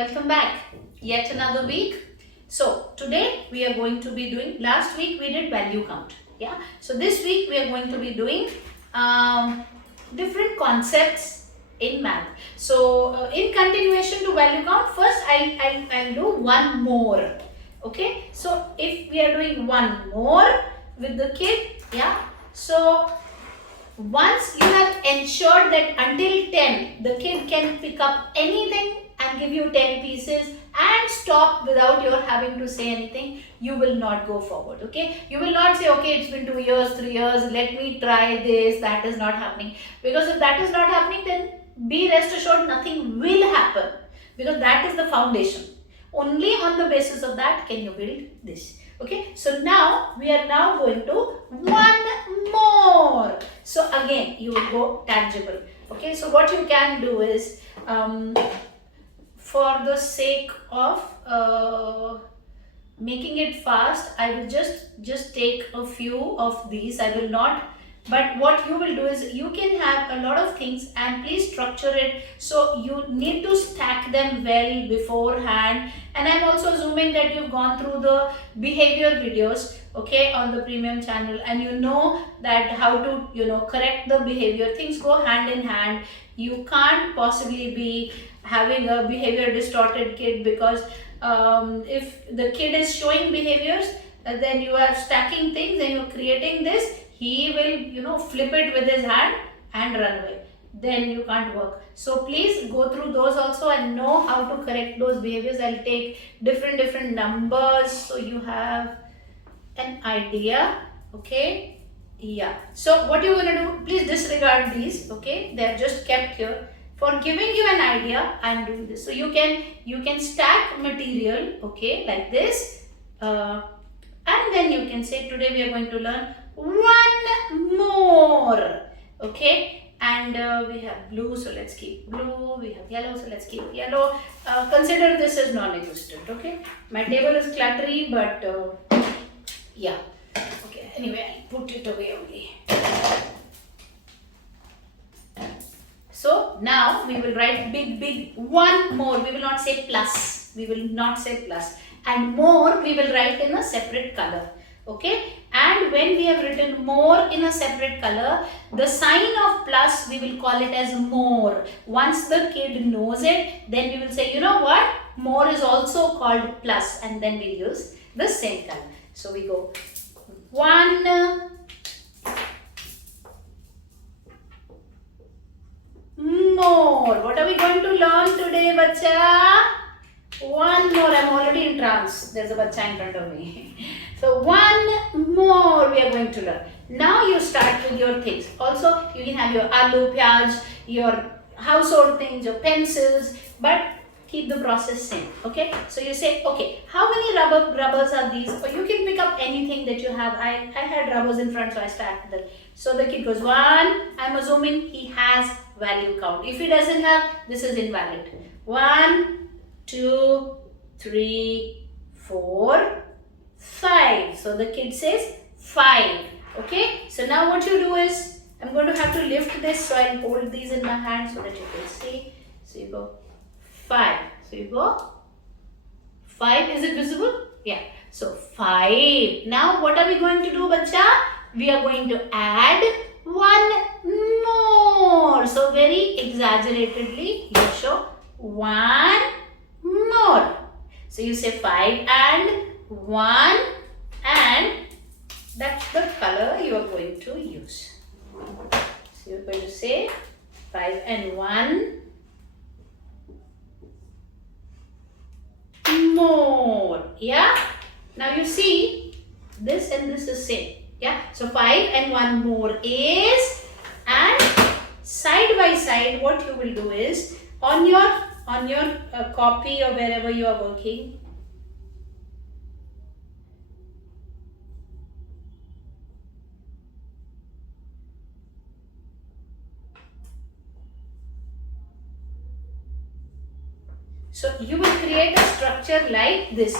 welcome back. Yet another week. So today we are going to be doing, last week we did value count. Yeah. So this week we are going to be doing different concepts in math. So in continuation to value count, first I'll do one more. Okay. So if we are doing one more with the kid, yeah. So once you have ensured that until 10 the kid can pick up anything and give you 10 pieces and stop without your having to say anything, you will not go forward. Okay, you will not say, okay, it's been 2 years, 3 years, let me try this. That is not happening, because if that is not happening, then be rest assured nothing will happen, because that is the foundation. Only on the basis of that can you build this. Okay, so now we are now going to one more. So again you will go tangible. Okay, so what you can do is, for the sake of making it fast, I will just take a few of these. I will not, but what you will do is, you can have a lot of things and please structure it. So you need to stack them well beforehand. And I'm also assuming that you've gone through the behavior videos, okay, on the premium channel, and you know that how to, correct the behavior. Things go hand in hand. You can't possibly be having a behavior distorted kid, because if the kid is showing behaviors, then you are stacking things and you're creating this, he will flip it with his hand and run away. Then you can't work. So please go through those also and know how to correct those behaviors. I'll take different numbers so you have an idea. Okay, yeah. So what you're going to do, please disregard these. Okay, they're just kept here for giving you an idea. I'm doing this so you can stack material, okay, like this, and then you can say, today we are going to learn one more. Okay, and we have blue, so let's keep blue. We have yellow, so let's keep yellow. Consider this as non-existent. Okay, my table is cluttery, but yeah, okay, anyway, I'll put it away only. So now we will write big one more. We will not say plus. We will not say plus. And more we will write in a separate color. Okay. And when we have written more in a separate color, the sign of plus we will call it as more. Once the kid knows it, then we will say, you know what? More is also called plus, and then we use the same color. So we go one more. What are we going to learn today, bacha? One more. I'm already in trance. There's a bacha in front of me. So one more we are going to learn. Now you start with your things. Also, you can have your aloo, pyaj, your household things, your pencils, but keep the process same. Okay. So you say, okay, how many rubbers are these? Or you can pick up anything that you have. I had rubbers in front, so I stacked them. So the kid goes one. I'm assuming he has value count. If he doesn't have, this is invalid. 1, 2, 3, 4, 5. So the kid says 5. Okay. So now what you do is, I'm going to have to lift this, so I'll hold these in my hand so that you can see. So you go 5. So you go 5. Is it visible? Yeah. So 5. Now what are we going to do, bacha? We are going to add one more. So very exaggeratedly you show one more. So you say 5 and 1, and that's the color you are going to use. So you're going to say 5 and 1 more. Yeah. Now you see this and this is same. Yeah. So 5 and 1 more is, and side by side what you will do is, on your copy or wherever you are working, so you will create a structure like this.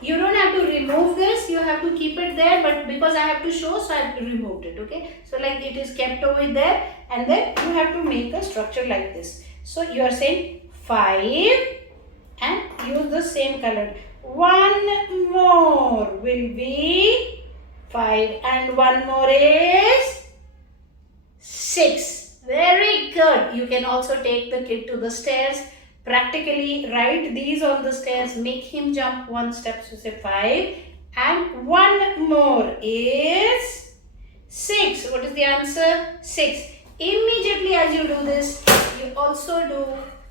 You don't have to remove this, you have to keep it there, but because I have to show, so I have removed it. Okay, so like it is kept over there, and then you have to make a structure like this. So you are saying 5 and use the same color. One more will be 5 and one more is 6. Very good. You can also take the kid to the stairs. Practically write these on the stairs. Make him jump one step. So say 5 and one more is 6. What is the answer? 6. Immediately as you do this, you also do.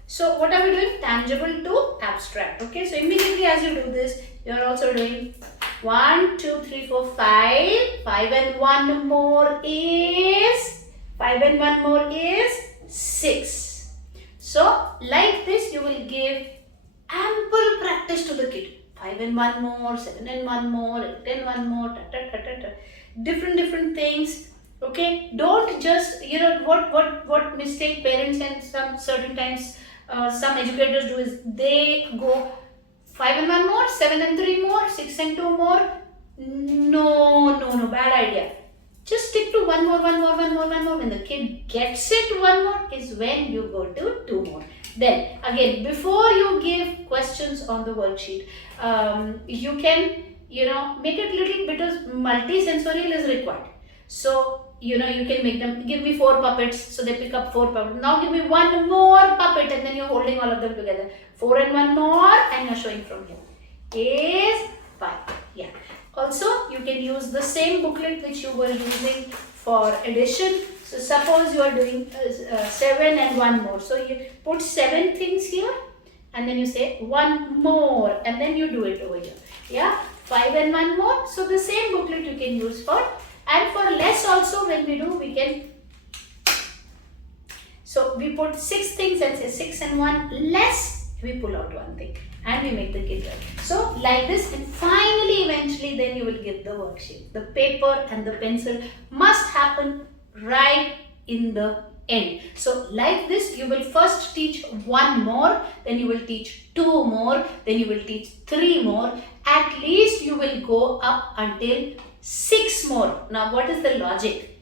So what are we doing? Tangible to abstract. Okay. So immediately as you do this, you are also doing 1, 2, 3, 4, 5. 5 and one more is 5 and one more is 6. So like this you will give ample practice to the kid. 5 and one more, 7 and one more, 8 and one more, different things. Okay, don't just, what mistake parents and some certain times some educators do is they go 5 and one more, 7 and three more, 6 and two more. No, bad idea. Just stick to one more. When the kid gets it, one more is when you go to two more. Then again, before you give questions on the worksheet, you can, make it little bit of multi-sensorial is required. So, you can make them, give me 4 puppets, so they pick up 4 puppets. Now give me one more puppet and then you're holding all of them together. 4 and one more and you're showing from here. Is 5. Yeah. Also, you can use the same booklet which you were using for addition. So, suppose you are doing 7 and one more. So, you put 7 things here and then you say one more and then you do it over here. Yeah, 5 and one more. So, the same booklet you can use for, and for less also when we do, we can. So, we put 6 things and say 6 and 1 less, we pull out one thing. And we make the kid write. So like this, and finally eventually then you will give the worksheet. The paper and the pencil must happen right in the end. So like this, you will first teach 1 more, then you will teach 2 more, then you will teach 3 more. At least you will go up until 6 more. Now what is the logic?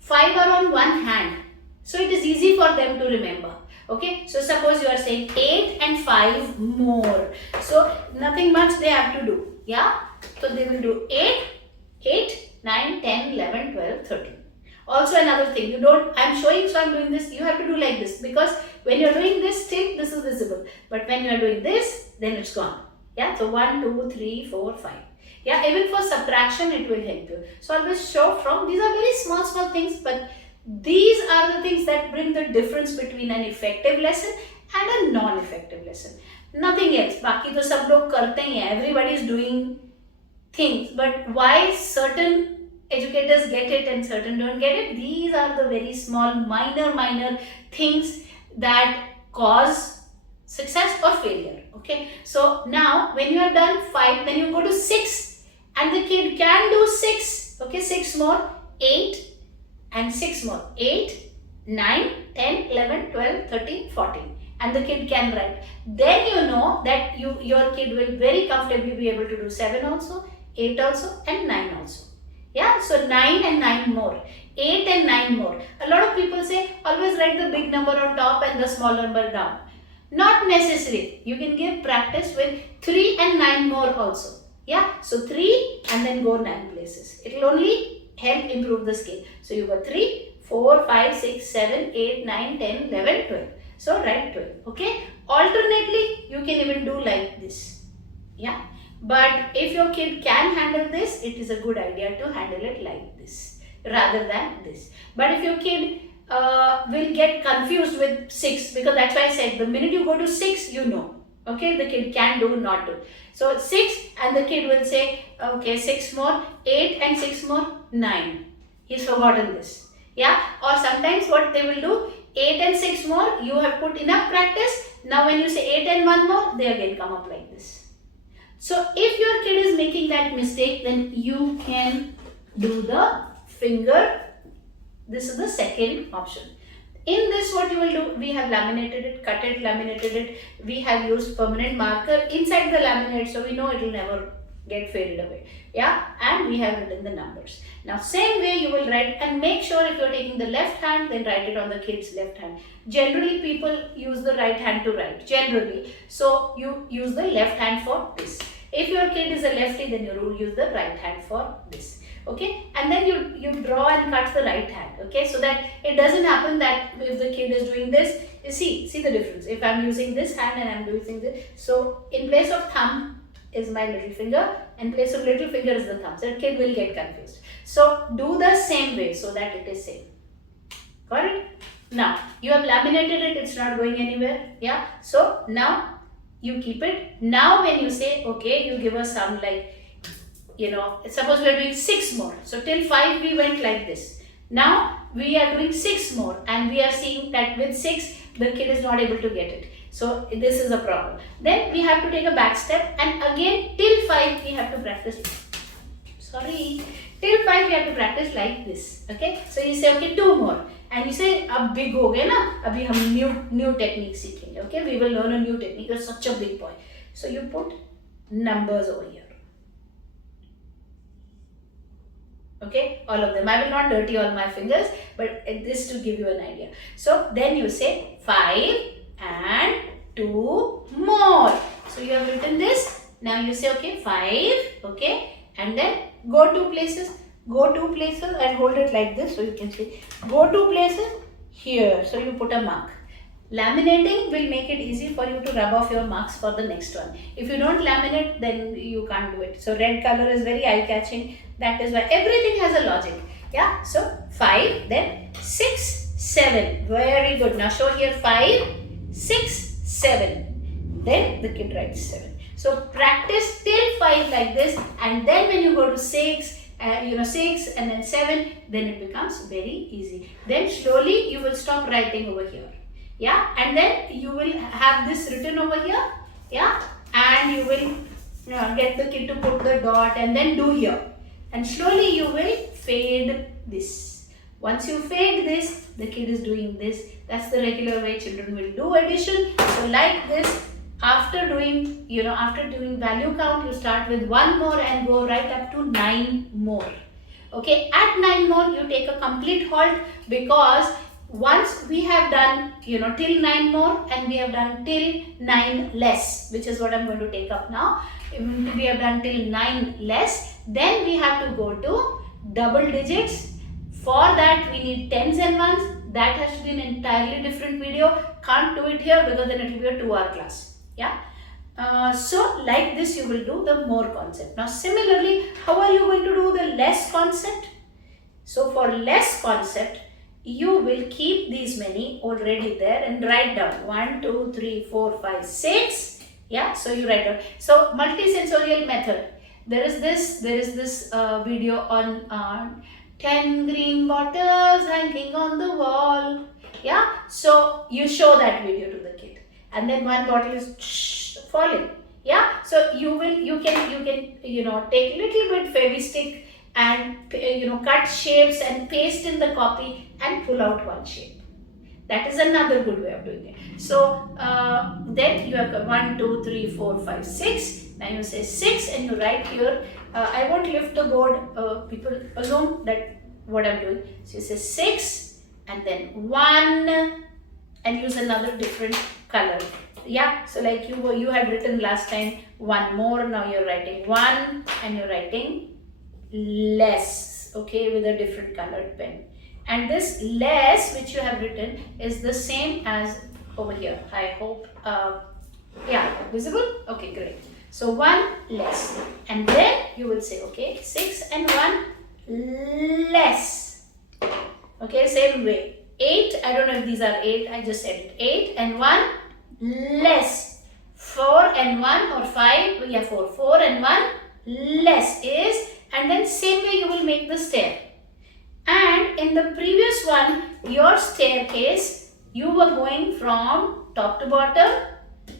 5 are on one hand, so it is easy for them to remember. Okay, so suppose you are saying 8 and 5 more. So nothing much they have to do. Yeah, so they will do 8, 9, 10, 11, 12, 13. Also another thing, I'm showing, so I'm doing this, you have to do like this, because when you're doing this, still this is visible. But when you're doing this, then it's gone. Yeah, so 1, 2, 3, 4, 5. Yeah, even for subtraction, it will help you. So always show from, these are very small things, but these are the things that bring the difference between an effective lesson and a non-effective lesson. Nothing else. Baki to sab log karte hi hai. Everybody is doing things. But why certain educators get it and certain don't get it? These are the very small, minor things that cause success or failure. Okay. So now when you have done 5, then you go to 6 and the kid can do 6. Okay. 6 more. 8. And 6 more, 8, 9, 10, 11, 12, 13, 14. And the kid can write. Then you know that your kid will very comfortably be able to do 7 also, 8 also and 9 also. Yeah, so 9 and 9 more, 8 and 9 more. A lot of people say always write the big number on top and the small number down. Not necessary. You can give practice with 3 and 9 more also. Yeah, so 3 and then go 9 places. It will only help improve the skill. So you got 3, 4, 5, 6, 7, 8, 9, 10, 11, 12. So write 12. Okay. Alternately, you can even do like this. Yeah. But if your kid can handle this, it is a good idea to handle it like this rather than this. But if your kid will get confused with 6, because that's why I said the minute you go to 6, you know. Okay, the kid can do, not do. So 6 and the kid will say, okay, 6 more, 8 and 6 more, 9. He's forgotten this. Yeah, or sometimes what they will do, 8 and 6 more, you have put enough practice. Now when you say 8 and 1 more, they again come up like this. So if your kid is making that mistake, then you can do the finger. This is the second option. In this, what you will do, we have laminated it, laminated it. We have used permanent marker inside the laminate, so we know it will never get faded away. Yeah, and we have written the numbers. Now same way you will write, and make sure if you are taking the left hand, then write it on the kid's left hand. Generally people use the right hand to write, generally. So you use the left hand for this. If your kid is a lefty, then you use the right hand for this. Okay, and then you draw and cut the right hand. Okay, so that it doesn't happen that if the kid is doing this, you see the difference. If I'm using this hand and I'm using this, so in place of thumb is my little finger, in place of little finger is the thumb. So the kid will get confused. So do the same way so that it is same. Got it? Now you have laminated it, it's not going anywhere. Yeah. So now you keep it. Now when you say okay, you give a sum like, suppose we are doing 6 more. So till 5 we went like this. Now we are doing 6 more, and we are seeing that with 6 the kid is not able to get it. So this is a problem. Then we have to take a back step, and again till 5 we have to practice. Till 5 we have to practice like this. Okay. So you say okay, 2 more, and you say ab big ho gaye na, abhi hum new technique seekhenge. Okay, we will learn a new technique. You're such a big boy. So you put numbers over here. Okay, all of them. I will not dirty all my fingers, but this to give you an idea. So then you say 5 and 2 more. So you have written this. Now you say okay, 5, okay, and then go 2 places. Go 2 places and hold it like this so you can see. Go 2 places here. So you put a mark. Laminating will make it easy for you to rub off your marks for the next one. If you don't laminate, then you can't do it. So red color is very eye-catching. That is why everything has a logic. Yeah. So 5, then 6, 7. Very good. Now show here 5, 6, 7. Then the kid writes 7. So practice till 5 like this, and then when you go to 6, 6 and then 7, then it becomes very easy. Then slowly you will stop writing over here. Yeah, and then you will have this written over here. Yeah, and you will get the kid to put the dot and then do here. And slowly you will fade this. Once you fade this, the kid is doing this. That's the regular way children will do addition. So like this, after doing value count, you start with 1 more and go right up to 9 more. Okay, at 9 more, you take a complete halt, because once we have done till 9 more, and we have done till 9 less, which is what I'm going to take up now. We have done till 9 less, then we have to go to double digits. For that we need tens and ones. That has to be an entirely different video. Can't do it here because then it will be a 2-hour class. Yeah. So like this you will do the more concept. Now similarly, how are you going to do the less concept? So for less concept, you will keep these many already there and write down 1, 2, 3, 4, 5, 6. Yeah, so you write down. So multisensorial method. There is this video on 10 green bottles hanging on the wall. Yeah, so you show that video to the kid, and then one bottle is falling. Yeah, so you can take little bit Fevistick and cut shapes and paste in the copy and pull out one shape. That is another good way of doing it. So then you have got 1, 2, 3, 4, 5, 6. Now you say 6 and you write here. I won't lift the board. People assume that what I'm doing. So you say 6 and then 1 and use another different color. Yeah. So like you had written last time 1 more. Now you're writing 1 and you're writing less, okay, with a different colored pen. And this less which you have written is the same as over here. I hope, yeah, visible? Okay, great. So 1 less, and then you will say, okay, 6 and 1 less. Okay, same way. 8, I don't know if these are 8, I just said it. 8 and 1 less. 4 and 1 or 5, yeah, 4. 4 and 1 less is, and then same way you will make the stair. And in the previous one, your staircase, you were going from top to bottom,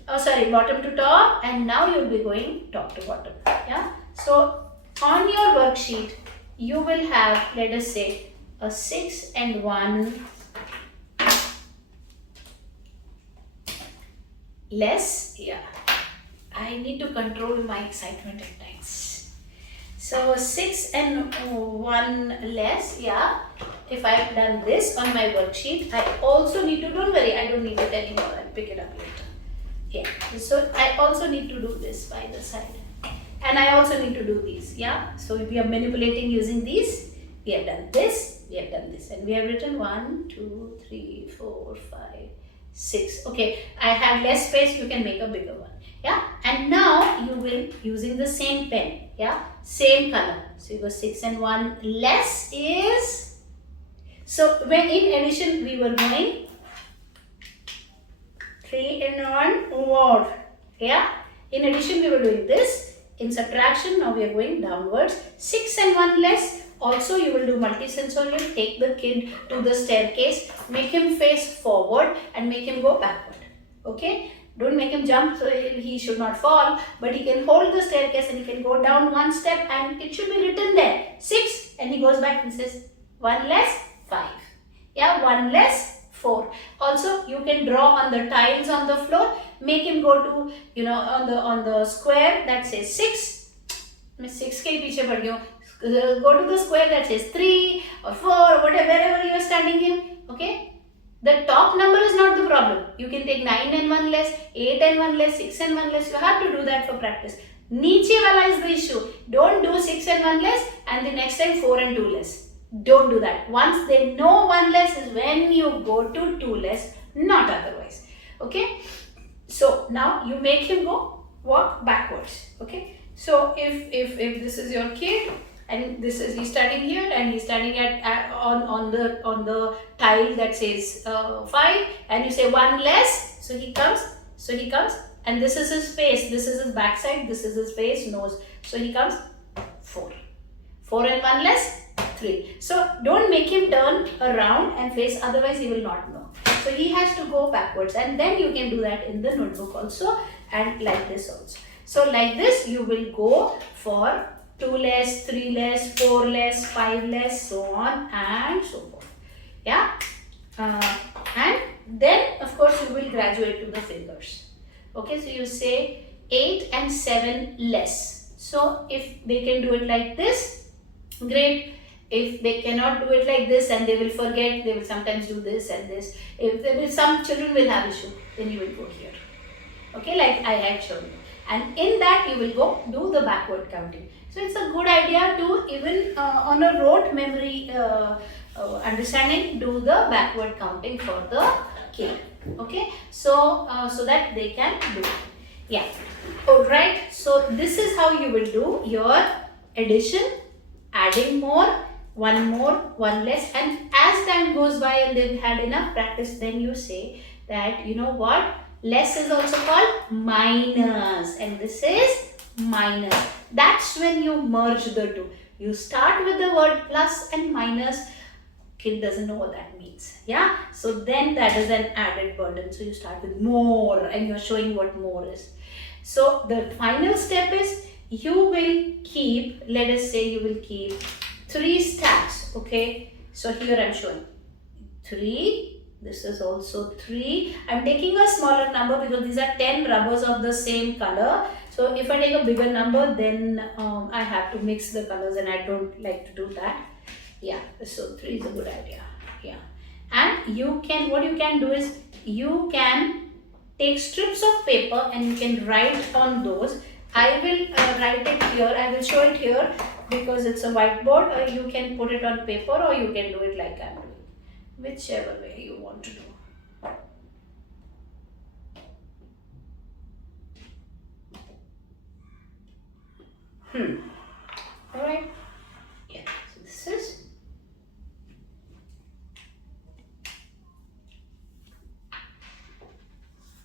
bottom to top, and now you'll be going top to bottom. Yeah. So on your worksheet, you will have, let us say, a 6 and 1 less. Yeah. I need to control my excitement at times. So 6 and 1 less, yeah. If I've done this on my worksheet, I also need to, don't worry, I don't need it anymore, I'll pick it up later. Yeah, so I also need to do this by the side. And I also need to do these, yeah. So we are manipulating using these. We have done this, we have done this. And we have written 1, 2, 3, 4, 5, 6. Okay, I have less space, you can make a bigger one. Yeah, and now you will using the same pen, yeah, same color. So you go 6 and 1 less is, so when in addition we were going 3 and 1 more, yeah. In addition we were doing this. In subtraction now we are going downwards. 6 and 1 less. Also you will do multisensorial. Take the kid to the staircase, make him face forward and make him go backward. Okay. Don't make him jump, so he should not fall, but he can hold the staircase and he can go down one step and it should be written there 6, and he goes back and says 1 less 5. Yeah, 1 less 4. Also you can draw on the tiles on the floor, make him go to, you know, on the square that says 6. 6 के पीछे पड़ गया, go to the square that says 3 or 4 or whatever, wherever you are standing him. Okay. The top number is not the problem. You can take 9 and 1 less, 8 and 1 less, 6 and 1 less. You have to do that for practice. Niche wala is the issue. Don't do 6 and 1 less and the next time 4 and 2 less. Don't do that. Once they know 1 less is when you go to 2 less, not otherwise. Okay. So now you make him go walk backwards. Okay. So if this is your kid, and this is, he's standing here and he's standing on the tile that says 5, and you say 1 less, so he comes, and this is his face, this is his backside, this is his face, nose, so he comes 4 and 1 less 3. So don't make him turn around and face, otherwise he will not know. So he has to go backwards, and then you can do that in the notebook also, and like this also. So like this you will go for 2 less, 3 less, 4 less, 5 less, so on and so forth. Yeah. And then of course you will graduate to the fingers. Okay, so you say 8 and 7 less. So if they can do it like this, great. If they cannot do it like this and they will forget, they will sometimes do this and this. If they will, some children will have issue, then you will go here. Okay, like I had shown you. And in that you will go do the backward counting. So it's a good idea to even on a rote memory understanding, do the backward counting for the kid. Okay, so so that they can do it. Yeah. Alright, so this is how you will do your addition, adding more, 1 more, 1 less, and as time goes by and they've had enough practice, then you say that, you know what, less is also called minus, and this is minus. That's when you merge the two. You start with the word plus and minus. Kid doesn't know what that means. Yeah. So then that is an added burden. So you start with more and you're showing what more is. So the final step is you will keep, let us say you will keep 3 stacks. Okay. So here I'm showing 3. This is also 3. I'm taking a smaller number because these are 10 rubbers of the same color. So if I take a bigger number, then I have to mix the colors, and I don't like to do that. Yeah, so 3 is a good idea. Yeah. And you can, what you can do is, you can take strips of paper and you can write on those. I will write it here. I will show it here because it's a whiteboard. Or you can put it on paper, or you can do it like I'm doing. Whichever way you want to do. Alright. Yeah, so this is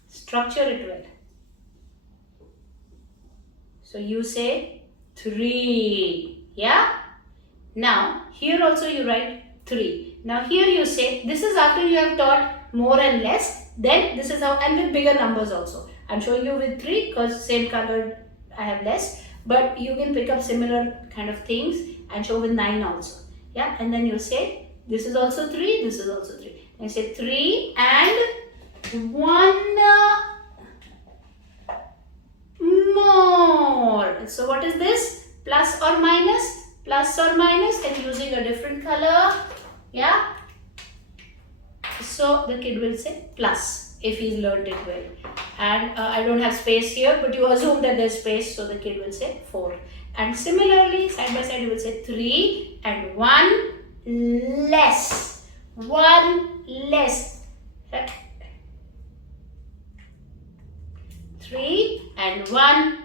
structure it well. So you say 3. Yeah. Now here also you write 3. Now here you say, this is after you have taught more and less, then this is how, and with bigger numbers also. I'm showing you with 3 because same color I have less, but you can pick up similar kind of things and show with 9 also. Yeah, and then you say, this is also 3, this is also 3. And say 3 and 1 more. So what is this? plus or minus, and using a different color. Yeah. So the kid will say plus if he's learned it well. And I don't have space here, but you assume that there's space, so the kid will say 4. And similarly, side by side, you will say 3 and 1 less. 1 less. 3 and 1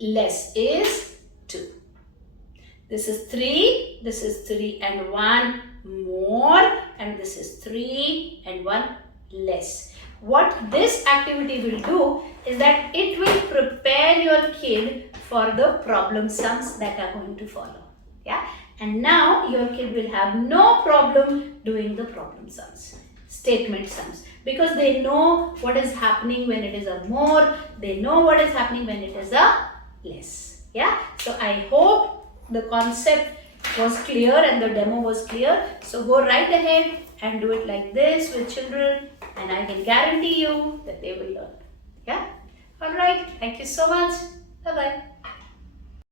less is 2. This is 3 and 1 more, and this is 3 and 1 less. What this activity will do is that it will prepare your kid for the problem sums that are going to follow. Yeah, and now your kid will have no problem doing the problem sums, statement sums, because they know what is happening when it is a more, they know what is happening when it is a less. Yeah, so I hope the concept was clear and the demo was clear. So go right ahead and do it like this with children, and I can guarantee you that they will learn. Yeah, all right, thank you so much. Bye bye.